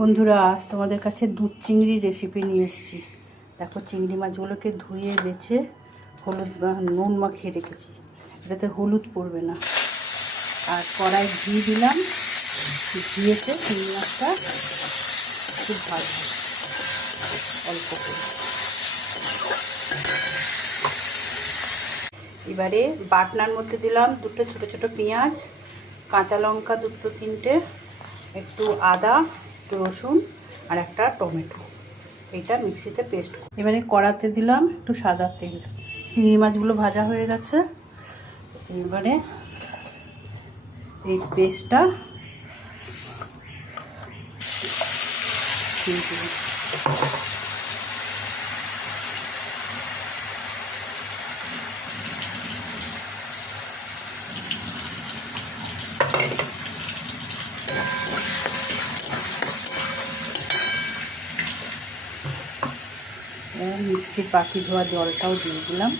বন্ধুরা, আজ তোমাদের কাছে দুধ চিংড়ি রেসিপি নিয়ে এসেছি। দেখো, চিংড়ি মাছগুলোকে ধুয়ে বেছে হলুদ নুন মাখিয়ে রেখেছি, এটাতে হলুদ পড়বে না। আর কড়াই ঘি দিলাম, ঘিয়েতে চিংড়ি মাছটা খুব ভালো অল্প করে। এবারে বাটনার মধ্যে দিলাম দুটো ছোটো ছোটো পেঁয়াজ, কাঁচা লঙ্কা দুটো তিনটে, একটু আদা, একটু রসুন আর একটা টমেটো। এটা মিক্সিতে পেস্ট। এবারে কড়াতে দিলাম একটু সাদা তেল। চিংড়ি মাছগুলো ভাজা হয়ে গেছে। এবারে এই পেস্টটা দিয়ে দিলাম। মিক্সির বাকি ধোয়া জলটাও দিয়ে দিলাম।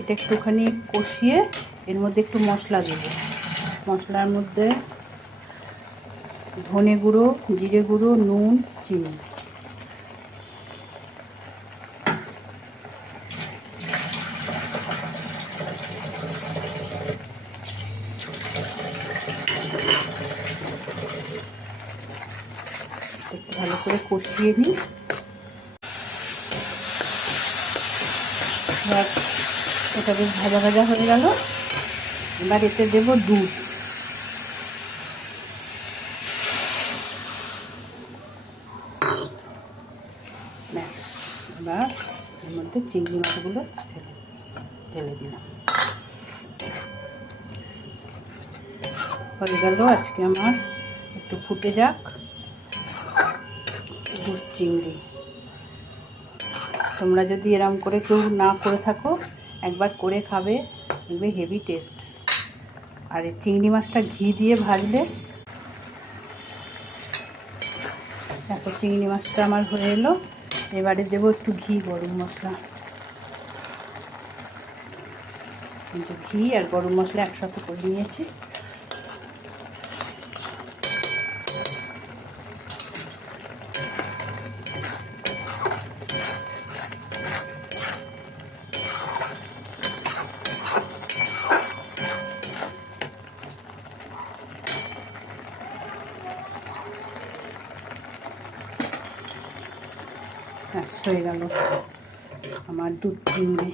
এটা একটুখানি কষিয়ে এর মধ্যে একটু মশলা দেব। মশলার মধ্যে ধনে গুঁড়ো, জিরে গুঁড়ো, নুন, চিনি। একটু ভালো করে কষিয়ে নিই। এটা বেশ ভাজা ভাজা হয়ে গেল। এবার এতে দেব দুধ। ব্যাস, এবার এর মধ্যে চিংড়ি মাছগুলো ঢেলে দিলাম। হয়ে গেল আজকে আমার। একটু ফুটে যাক দুধ চিংড়ি। তোমরা যদি এরম করে কেউ না করে থাকো, একবার করে খাবে, দেখবে হেভি টেস্ট। আর এই চিংড়ি মাছটা ঘি দিয়ে ভাজলে। দেখো, চিংড়ি মাছটা আমার হয়ে এলো। এবারে দেবো একটু ঘি, গরম মশলা। ঘি আর গরম মশলা একসাথে করে নিয়েছি। হয়ে গেল আমার দুধ চিংড়ি।